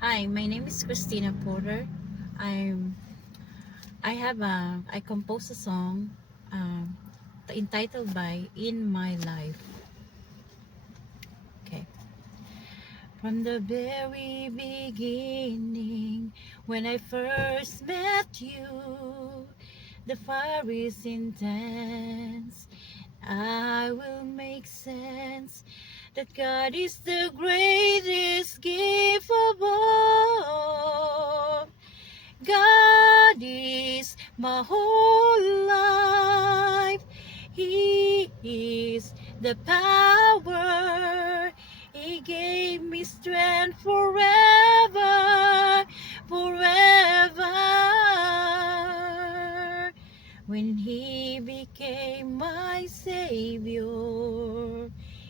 Hi, my name is Christina Porter. I'm I composed a song um, entitled by "In My Life." Okay. From the very beginning, when I first met you, the fire is intense. I will make sense that God is the greatest gift of all. God is my whole life. He is the power. He gave me strength forever, forever. When He became my Savior,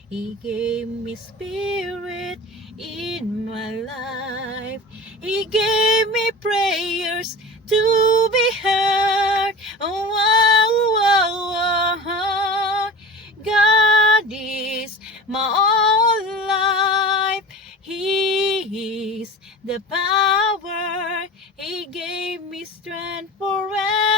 He gave me spirit in my life. He gave me prayers to be heard. Oh, oh, oh, oh. God is my all life. He is the power. He gave me strength forever.